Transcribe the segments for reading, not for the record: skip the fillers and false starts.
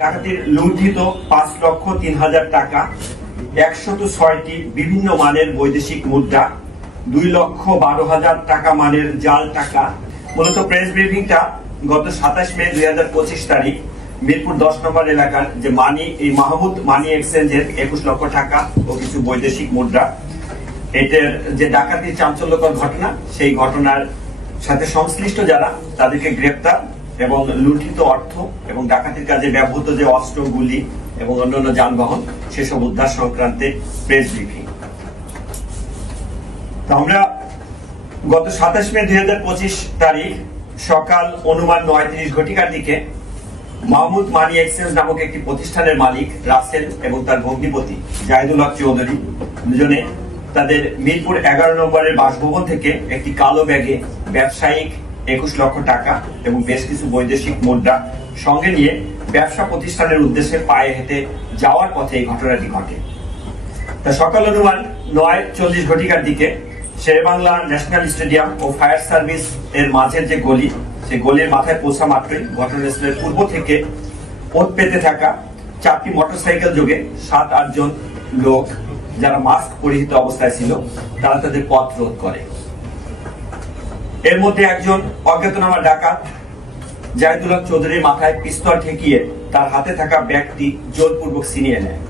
ডাকাতির লুণ্ঠিত 5,03,000 টাকা, 106টি বিভিন্ন মানের বৈদেশিক মুদ্রা, 2,12,000 টাকা মানের জাল টাকা। মূলত প্রেস ব্রিফিংটা গত 27 মে 2025 তারিখ মিরপুর 10 নম্বর এলাকার যে এই মাহমুদ মানি এক্সচেঞ্জের 21 লক্ষ টাকা ও কিছু বৈদেশিক মুদ্রা, এটার যে ডাকাতির চাঞ্চল্যকর ঘটনা, সেই ঘটনার সাথে সংশ্লিষ্ট যারা তাদেরকে গ্রেপ্তার এবং লুণ্ঠিত অর্থ এবং ডাকাতির কাজে ব্যবহৃত যে অস্ত্র, গুলি এবং অন্যান্য যানবাহন সেসব উদ্ধার সংক্রান্তে প্রেস ব্রিফিং। আমরা গত 27 মে 2025 তারিখ সকাল অনুমান 9:30 ঘটিকার দিকে মাহমুদ মানি এক্সচেঞ্জ নামক একটি প্রতিষ্ঠানের মালিক রাসেল এবং তার ভগ্নিপতি জাহিদুল হক চৌধুরী দুজনে তাদের মিরপুর 11 নম্বরের বাসভবন থেকে একটি কালো ব্যাগে ব্যবসায়িক 21 লক্ষ টাকা এবং বেশ কিছু বৈদেশিক মুদ্রা সঙ্গে নিয়ে ব্যবসা প্রতিষ্ঠানের উদ্দেশ্যে পায়ে হেঁটে যাওয়ার পথে এই ঘটনাটি ঘটে। তা সকাল অনুমান 9:40 ঘটিকার দিকে শেরেবাংলা ন্যাশনাল স্টেডিয়াম ও ফায়ার সার্ভিস এর মাঝের যে গলি, সেই গলির মাথায় পৌঁছা মাত্রই ঘটনাস্থলের পূর্ব থেকে পথ পেতে থাকা 4টি মোটরসাইকেল যোগে 7-8 জন লোক যারা মাস্ক পরিহিত অবস্থায় ছিল, তারা তাদের পথ রোধ করে। এর মধ্যে একজন অজ্ঞাতনামা ডাকাত জাহিদুল হক চৌধুরীর মাথায় পিস্তল ঠেকিয়ে তার হাতে থাকা ব্যাগটি জোরপূর্বক ছিনিয়ে নেয়।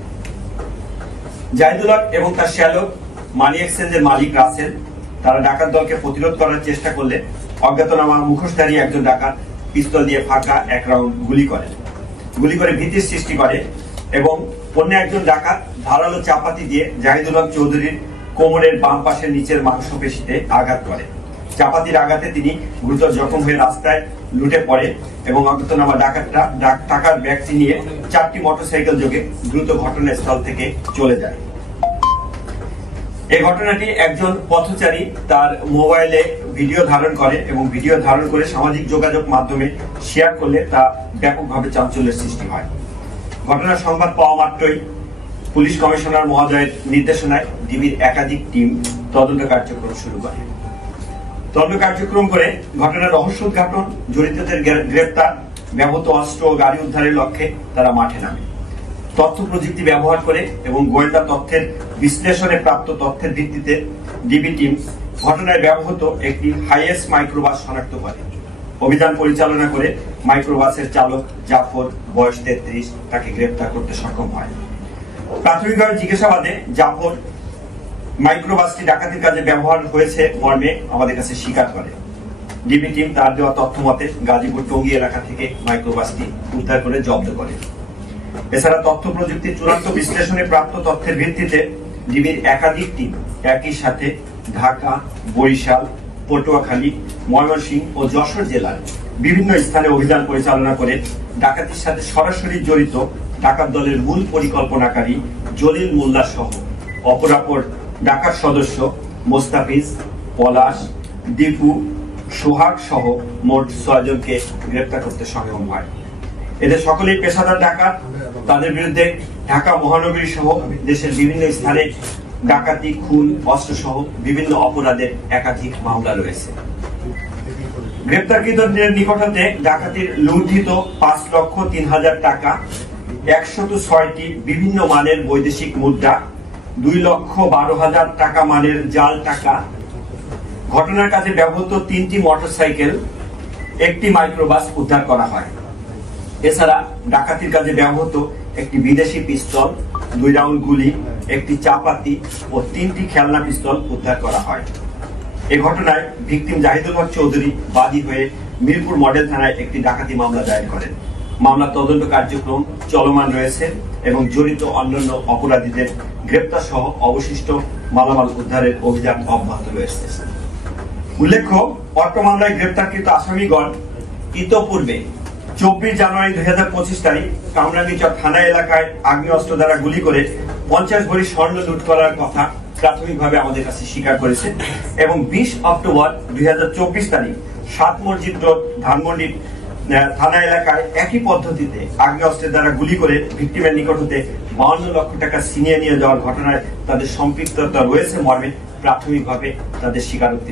জাহিদুল হক এবং তার শ্যালক মানি এক্সচেঞ্জের মালিক রাসেল তারা ডাকাত দলকে প্রতিরোধ করার চেষ্টা করলে অজ্ঞাতনামা মুখোশধারী একজন ডাকাত পিস্তল দিয়ে ফাঁকা এক রাউন্ড গুলি করে ভীতির সৃষ্টি করে এবং অন্য একজন ডাকাত ধারালো চাপাতি দিয়ে জাহিদুল হক চৌধুরীর কোমরের বাম পাশের নিচের মাংসপেশিতে আঘাত করে। চাপাতির আঘাতে তিনি গুরুতর জখম হয়ে রাস্তায় লুটে পড়ে এবং অজ্ঞাতনামা ডাকাতরা টাকার ব্যাগটি নিয়ে 4টি মোটরসাইকেল যোগে দ্রুত ঘটনাস্থল থেকে চলে যায়। এই ঘটনাটি একজন পথচারী তার মোবাইলে ভিডিও ধারণ করে এবং ভিডিও ধারণ করে সামাজিক যোগাযোগ মাধ্যমে শেয়ার করলে তা ব্যাপকভাবে চাঞ্চল্যের সৃষ্টি হয়। ঘটনার সংবাদ পাওয়া মাত্রই পুলিশ কমিশনার মহোদয়ের নির্দেশনায় ডিবির একাধিক টিম তদন্ত কার্যক্রম শুরু করে। তদন্ত কার্যক্রম করে ঘটনার রহস্য উদ্ঘাটন, জড়িতদের গ্রেপ্তার, ব্যবহৃত অস্ত্র ও গাড়ি উদ্ধারের লক্ষ্যে তারা মাঠে নামে। তথ্য প্রযুক্তি ব্যবহার করে এবং গোয়েন্দা তথ্যের বিশ্লেষণে প্রাপ্ত তথ্যের ভিত্তিতে ডিবি টিম ঘটনায় ব্যবহৃত একটি হাইয়েস্ট মাইক্রোবাস শনাক্ত করে। অভিযান পরিচালনা করে মাইক্রোবাসের চালক জাফর, বয়স 33, তাকে গ্রেপ্তার করতে সক্ষম হয়। প্রাথমিকভাবে জিজ্ঞাসাবাদে জাফর মাইক্রোবাসটি ডাকাতির কাজে ব্যবহার হয়েছে মর্মে আমাদের কাছে স্বীকার করে। ডিবি টিম তার দেওয়া তথ্য মতে গাজীপুর টঙ্গী এলাকা থেকে মাইক্রোবাসটি উদ্ধার করে জব্দ করে। এছাড়া তথ্য প্রযুক্তির চূড়ান্ত বিশ্লেষণে প্রাপ্ত তথ্যের ভিত্তিতে ডিবির একাধিক টিম একই সাথে ঢাকা, বরিশাল, পটুয়াখালী, ময়মনসিংহ ও যশোর জেলার বিভিন্ন স্থানে অভিযান পরিচালনা করে ডাকাতির সাথে সরাসরি জড়িত ডাকাত দলের মূল পরিকল্পনাকারী জলিল মোল্লা সহ অপরাপর ডাকাত সদস্য মোস্তাফিজ, পলাশ, দীপু, সোহাগ সহ মোট 6 জনকে গ্রেপ্তার করতে সক্ষম হয়। এদের সকলেই পেশাদার ডাকাত। তাদের বিরুদ্ধে ঢাকা মহানগরী সহ দেশের বিভিন্ন স্থানে ডাকাতি, খুন, অস্ত্র সহ বিভিন্ন অপরাধের একাধিক মামলা রয়েছে। গ্রেপ্তারকৃতদের নিকট হতে ডাকাতির লুণ্ঠিত 5,03,000 টাকা, 106টি বিভিন্ন মানের বৈদেশিক মুদ্রা, 2,12,000 টাকা মানের জাল টাকা, ঘটনার কাজে ব্যবহৃত 3টি মোটরসাইকেল, একটি মাইক্রোবাস উদ্ধার করা হয়। এছাড়া ডাকাতির কাজে ব্যবহৃত একটি বিদেশি পিস্তল, 2 রাউন্ড গুলি, একটি চাপাতি ও 3টি খেলনা পিস্তল উদ্ধার করা হয়। এই ঘটনায় ভিকটিম জাহিদুল হক চৌধুরী বাদী হয়ে মিরপুর মডেল থানায় একটি ডাকাতি মামলা দায়ের করেন। মামলা তদন্ত কার্যক্রম চলমান রয়েছে এবং জড়িত অন্যান্য অপরাধীদের গ্রেপ্তার সহ অবশিষ্ট মালামাল উদ্ধারের অভিযান অব্যাহত রয়েছে। উল্লেখ্য, অটো মামলায় গ্রেপ্তারকৃত আসামিগণ ইতোপূর্বে 24 জানুয়ারি 2025 তারিখ কামরাঙ্গীচর থানা এলাকায় আগ্নেয়াস্ত্র দ্বারা গুলি করে 50 ভরি স্বর্ণ লুট করার কথা প্রাথমিকভাবে আমাদের কাছে স্বীকার করেছে এবং 20 অক্টোবর 2024 তারিখ 7 মসজিদ রোড, ধানমন্ডি থানা এলাকায় একই পদ্ধতিতে আগ্নেয়াস্ত্রের দ্বারা গুলি করে ভিকটিমের নিকট হতে 52 লক্ষ টাকা ছিনিয়ে নিয়ে যাওয়ার ঘটনায় তাদের সম্পৃক্ততা রয়েছে মর্মে প্রাথমিকভাবে তাদের স্বীকারোক্তি